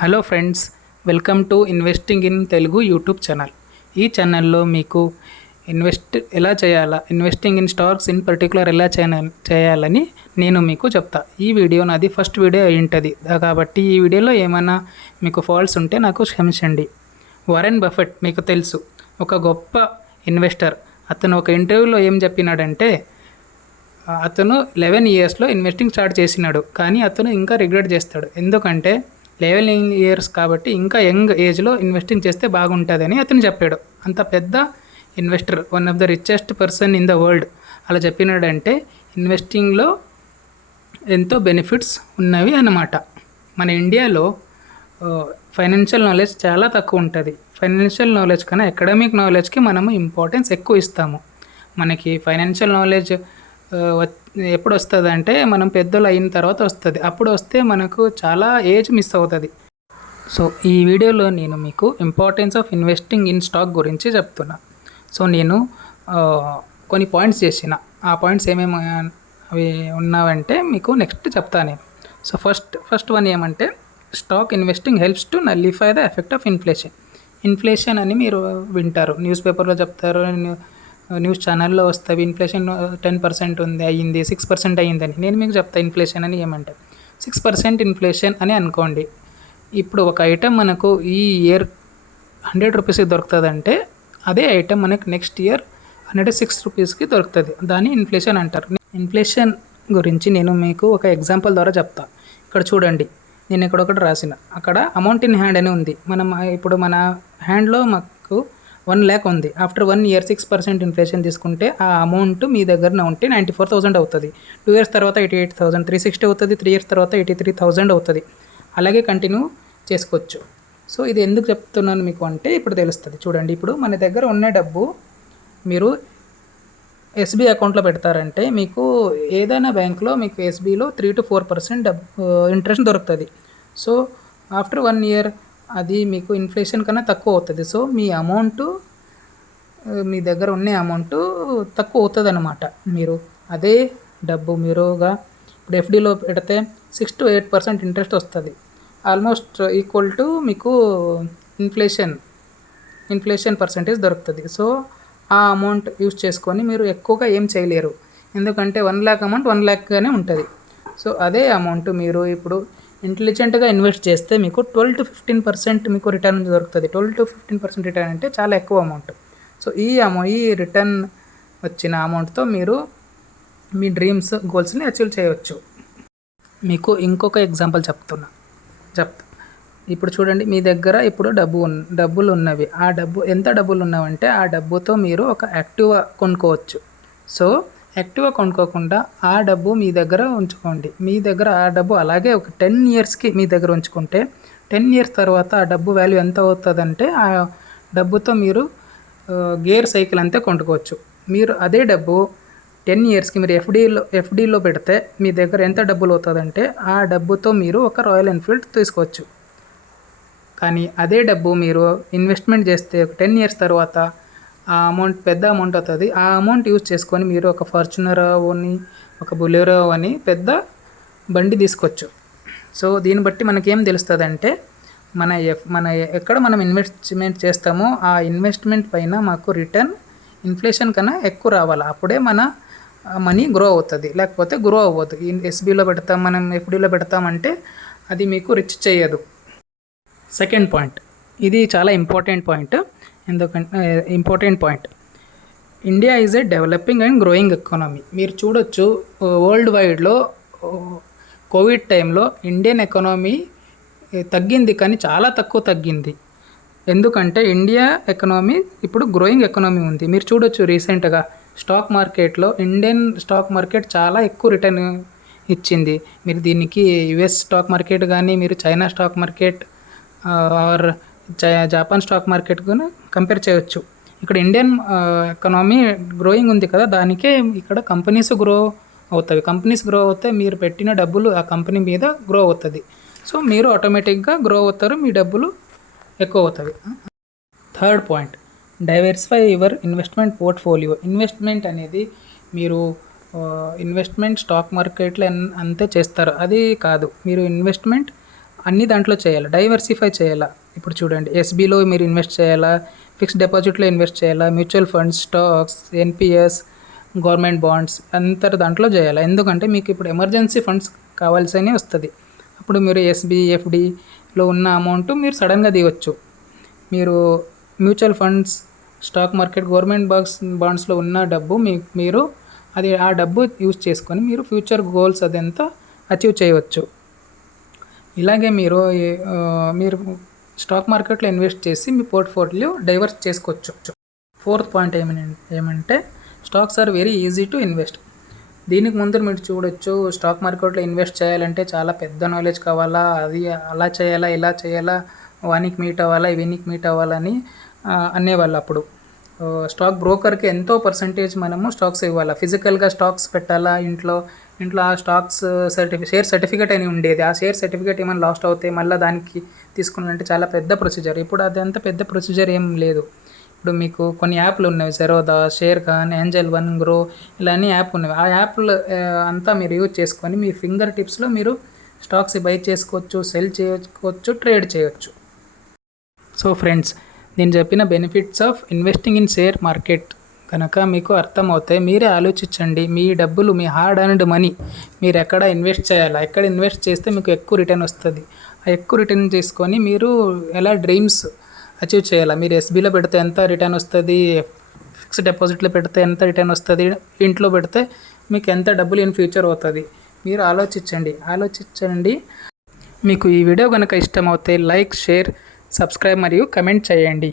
Hello friends, welcome to investing in Telugu YouTube channel. ఈ ఛానల్లో మీకు investing in stocks in particular ఎలా చేయాలని నేను మీకు చెప్తా. ఈ వీడియో నాది ఫస్ట్ వీడియో అయి ఉంటుంది, కాబట్టి ఈ వీడియోలో ఏమైనా మీకు ఫాల్ట్స్ ఉంటే నాకు క్షమించండి. వారెన్ బఫెట్ మీకు తెలుసు, ఒక గొప్ప ఇన్వెస్టర్. అతను ఒక ఇంటర్వ్యూలో ఏం చెప్పినాడంటే, అతను 11 ఇయర్స్లో ఇన్వెస్టింగ్ స్టార్ట్ చేసినాడు, కానీ అతను ఇంకా రిగ్రెట్ చేస్తాడు. ఎందుకంటే 11 ఇయర్స్ కాబట్టి ఇంకా యంగ్ ఏజ్లో ఇన్వెస్టింగ్ చేస్తే బాగుంటుందని అతను చెప్పాడు. అంత పెద్ద investor, one of the richest person in the world అలా చెప్పినాడంటే ఇన్వెస్టింగ్లో ఎంతో బెనిఫిట్స్ ఉన్నవి అన్నమాట. మన ఇండియాలో ఫైనాన్షియల్ నాలెడ్జ్ చాలా తక్కువ ఉంటుంది. ఫైనాన్షియల్ నాలెడ్జ్ కన్నా అకాడమిక్ నాలెడ్జ్కి మనము ఇంపార్టెన్స్ ఎక్కువ ఇస్తాము. మనకి ఫైనాన్షియల్ నాలెడ్జ్ ఎప్పుడు వస్తుంది అంటే మనం పెద్దలు అయిన తర్వాత వస్తుంది. అప్పుడు వస్తే మనకు చాలా ఏజ్ మిస్ అవుతుంది. సో ఈ వీడియోలో నేను మీకు importance of investing in stock గురించి చెప్తున్నా. సో నేను కొన్ని పాయింట్స్ చేసిన, ఆ పాయింట్స్ ఏమేమి అవి ఉన్నావంటే మీకు నెక్స్ట్ చెప్తాను నేను. సో ఫస్ట్ వన్ ఏమంటే, stock investing helps to nullify the effect of inflation అని మీరు వింటారు, న్యూస్ పేపర్లో చెప్తారు, న్యూస్ ఛానల్లో వస్తాయి. ఇన్ఫ్లేషన్ 10% ఉంది, అయ్యింది 6% అయ్యిందని. నేను మీకు చెప్తా ఇన్ఫ్లేషన్ అని ఏమంటే, 6% ఇన్ఫ్లేషన్ అని అనుకోండి. ఇప్పుడు ఒక ఐటెం మనకు ఈ ఇయర్ 100 రూపీస్కి దొరుకుతుందంటే అదే ఐటెం మనకు నెక్స్ట్ ఇయర్ 106 రూపీస్కి దొరుకుతుంది. దాన్ని ఇన్ఫ్లేషన్ అంటారు. ఇన్ఫ్లేషన్ గురించి నేను మీకు ఒక ఎగ్జాంపుల్ ద్వారా చెప్తా. ఇక్కడ చూడండి, నేను ఇక్కడ ఒకటి రాసిన, అక్కడ అమౌంట్ ఇన్ హ్యాండ్ అని ఉంది. ఇప్పుడు మన హ్యాండ్లో మాకు 1 lakh ఉంది. ఆఫ్టర్ 1 year 6% ఇన్ఫ్లేషన్ తీసుకుంటే ఆ అమౌంట్ మీ దగ్గర ఉంటే 94,000 అవుతుంది. 2 years తర్వాత 88,000, 360 అవుతుంది. 3 years తర్వాత 83,000 అవుతుంది. అలాగే కంటిన్యూ చేసుకోవచ్చు. సో ఇది ఎందుకు చెప్తున్నాను మీకు అంటే ఇప్పుడు తెలుస్తుంది. చూడండి, ఇప్పుడు మన దగ్గర ఉన్న డబ్బు మీరు ఎస్బీఐ అకౌంట్లో పెడతారంటే మీకు ఏదైనా బ్యాంక్లో మీకు ఎస్బీలో 3 to 4% ఇంట్రెస్ట్ దొరుకుతుంది. సో ఆఫ్టర్ 1 year అది మీకు ఇన్ఫ్లేషన్ కన్నా తక్కువ అవుతుంది. సో మీ అమౌంట్, మీ దగ్గర ఉన్న అమౌంట్ తక్కువ అవుతుంది అన్నమాట. మీరు అదే డబ్బు మీరుగా ఇప్పుడు ఎఫ్డీలో పెడితే 6 to 8% ఇంట్రెస్ట్ వస్తుంది. ఆల్మోస్ట్ ఈక్వల్ టు మీకు ఇన్ఫ్లేషన్ పర్సెంటేజ్ దొరుకుతుంది. సో ఆ అమౌంట్ యూజ్ చేసుకొని మీరు ఎక్కువగా ఏం చేయలేరు, ఎందుకంటే 1 lakh అమౌంట్ 1 lakh ఉంటుంది. సో అదే అమౌంట్ మీరు ఇప్పుడు ఇంటెలిజెంట్గా ఇన్వెస్ట్ చేస్తే మీకు 12 to 15% మీకు రిటర్న్ దొరుకుతుంది. 12 to 15% రిటర్న్ అంటే చాలా ఎక్కువ అమౌంట్. సో ఈ రిటర్న్ వచ్చిన అమౌంట్తో మీరు మీ డ్రీమ్స్, గోల్స్ని అచీవ్ చేయవచ్చు. మీకు ఇంకొక ఎగ్జాంపుల్ చెప్తా. ఇప్పుడు చూడండి, మీ దగ్గర ఇప్పుడు డబ్బులు ఉన్నవి. ఆ ఎంత డబ్బులు ఉన్నావంటే ఆ డబ్బుతో మీరు ఒక యాక్టివా కొనుక్కోవచ్చు. సో యాక్టివా కొనుక్కోకుండా ఆ డబ్బు మీ దగ్గర ఉంచుకోండి. మీ దగ్గర ఆ డబ్బు అలాగే ఒక 10 yearsకి మీ దగ్గర ఉంచుకుంటే 10 years తర్వాత ఆ డబ్బు వాల్యూ ఎంత అవుతుందంటే ఆ డబ్బుతో మీరు గేర్ సైకిల్ అంతే కొనుక్కోవచ్చు. మీరు అదే డబ్బు 10 yearsకి మీరు ఎఫ్డీలో పెడితే మీ దగ్గర ఎంత డబ్బులు అవుతుందంటే ఆ డబ్బుతో మీరు ఒక రాయల్ ఎన్ఫీల్డ్ తీసుకోవచ్చు. కానీ అదే డబ్బు మీరు ఇన్వెస్ట్మెంట్ చేస్తే ఒక 10 years తర్వాత ఆ అమౌంట్ పెద్ద అమౌంట్ అవుతుంది. ఆ అమౌంట్ యూజ్ చేసుకొని మీరు ఒక ఫార్చునర్ అని, ఒక బొలెరో అని పెద్ద బండి తీసుకోవచ్చు. సో దీన్ని బట్టి మనకేం తెలుస్తుంది అంటే మన ఎక్కడ మనం ఇన్వెస్ట్మెంట్ చేస్తామో ఆ ఇన్వెస్ట్మెంట్ పైన మాకు రిటర్న్ ఇన్ఫ్లేషన్ కన్నా ఎక్కువ రావాలి. అప్పుడే మన మనీ గ్రో అవుతుంది, లేకపోతే గ్రో అవ్వదు. ఎస్బీలో పెడతాం, మనం ఎఫ్డీలో పెడతామంటే అది మీకు రిచ్ చేయదు. సెకండ్ పాయింట్, ఇది చాలా important point. India is a developing and growing economy. మీరు చూడొచ్చు, వరల్డ్ వైడ్లో కోవిడ్ టైంలో ఇండియన్ ఎకానమీ తగ్గింది, కానీ చాలా తక్కువ తగ్గింది. ఎందుకంటే ఇండియా ఎకానమీ ఇప్పుడు గ్రోయింగ్ ఎకానమీ ఉంది. మీరు చూడొచ్చు, రీసెంట్గా స్టాక్ మార్కెట్లో ఇండియన్ స్టాక్ మార్కెట్ చాలా ఎక్కువ రిటర్న్ ఇచ్చింది. మీరు దీనికి యుఎస్ స్టాక్ మార్కెట్ కానీ, మీరు China stock market or Japan stock market కూడా కంపేర్ చేయవచ్చు. ఇక్కడ ఇండియన్ ఎకానమీ గ్రోయింగ్ ఉంది కదా, దానికే ఇక్కడ కంపెనీస్ గ్రో అవుతాయి. కంపెనీస్ గ్రో అవుతాయి, మీరు పెట్టిన డబ్బులు ఆ కంపెనీ మీద గ్రో అవుతుంది. సో మీరు ఆటోమేటిక్గా గ్రో అవుతారు, మీ డబ్బులు ఎక్కువ అవుతుంది. Third point, diversify your investment portfolio. Investment అనేది మీరు ఇన్వెస్ట్మెంట్ స్టాక్ మార్కెట్లో అంతే చేస్తారు, అది కాదు. మీరు ఇన్వెస్ట్మెంట్ అన్ని దాంట్లో చేయాలి, డైవర్సిఫై చేయాలా. ఇప్పుడు చూడండి, ఎస్బీలో మీరు ఇన్వెస్ట్ చేయాలా, ఫిక్స్డ్ డిపాజిట్లో ఇన్వెస్ట్ చేయాలా, mutual funds, stocks, NPS, government bonds అంతర్ దాంట్లో చేయాలి. ఎందుకంటే మీకు ఇప్పుడు ఎమర్జెన్సీ ఫండ్స్ కావాల్సి వస్తుంది. అప్పుడు మీరు ఎస్బీ, ఎఫ్డీలో ఉన్న అమౌంట్ మీరు సడన్గా దిగొచ్చు. మీరు mutual funds, stock market, government బాండ్స్లో ఉన్న డబ్బు మీరు అది ఆ డబ్బు యూజ్ చేసుకొని మీరు ఫ్యూచర్ గోల్స్ అదంతా అచీవ్ చేయవచ్చు. ఇలాగే మీరు స్టాక్ మార్కెట్లో ఇన్వెస్ట్ చేసి మీ పోర్ట్ఫోలియో డైవర్స్ చేసుకోవచ్చు. ఫోర్త్ పాయింట్ ఏమంటే stocks are very easy to invest. దీనికి ముందు మీరు చూడొచ్చు, స్టాక్ మార్కెట్లో ఇన్వెస్ట్ చేయాలంటే చాలా పెద్ద నాలెడ్జ్ కావాలా, అది అలా చేయాలా, ఇలా చేయాలా, వానికి మీట్ అవ్వాలా, వీనికి మీట్ అవ్వాలని అనేవాళ్ళు. అప్పుడు స్టాక్ బ్రోకర్కి ఎంతో పర్సంటేజ్ మనము స్టాక్స్ ఇవ్వాలి, ఫిజికల్గా స్టాక్స్ పెట్టాలా ఇంట్లో ఆ స్టాక్స్ షేర్ సర్టిఫికేట్ అని ఉండేది. ఆ షేర్ సర్టిఫికేట్ ఏమైనా లాస్ట్ అవుతే మళ్ళీ దానికి తీసుకున్నారంటే చాలా పెద్ద ప్రొసీజర్. ఇప్పుడు అదంతా పెద్ద ప్రొసీజర్ ఏం లేదు. ఇప్పుడు మీకు కొన్ని యాప్లు ఉన్నాయి, Zerodha, share Khan, Angel one, grow, ఇలా అన్ని యాప్ ఉన్నవి. ఆ యాప్లు అంతా మీరు యూజ్ చేసుకొని మీ ఫింగర్ టిప్స్లో మీరు స్టాక్స్ బై చేసుకోవచ్చు, సెల్ చేసుకోవచ్చు, ట్రేడ్ చేయవచ్చు. సో ఫ్రెండ్స్, నేను చెప్పిన benefits of investing in share market కనుక మీకు అర్థమవుతాయి. మీరే ఆలోచించండి, మీ డబ్బులు, మీ హార్డ్ ఎర్న్డ్ మనీ మీరు ఎక్కడ ఇన్వెస్ట్ చేయాలా, ఎక్కడ ఇన్వెస్ట్ చేస్తే మీకు ఎక్కువ రిటర్న్ వస్తుంది, ఆ ఎక్కువ రిటర్న్ చేసుకొని మీరు ఎలా డ్రీమ్స్ అచీవ్ చేయాలా. మీరు ఎస్బీలో పెడితే ఎంత రిటర్న్ వస్తుంది, ఫిక్స్డ్ డిపాజిట్లో పెడితే ఎంత రిటర్న్ వస్తుంది, ఇంట్లో పెడితే మీకు ఎంత డబ్బులు ఇన్ ఫ్యూచర్ అవుతుంది, మీరు ఆలోచించండి. మీకు ఈ వీడియో కనుక ఇష్టమవుతే లైక్, షేర్, సబ్స్క్రైబ్ మరియు కమెంట్ చేయండి.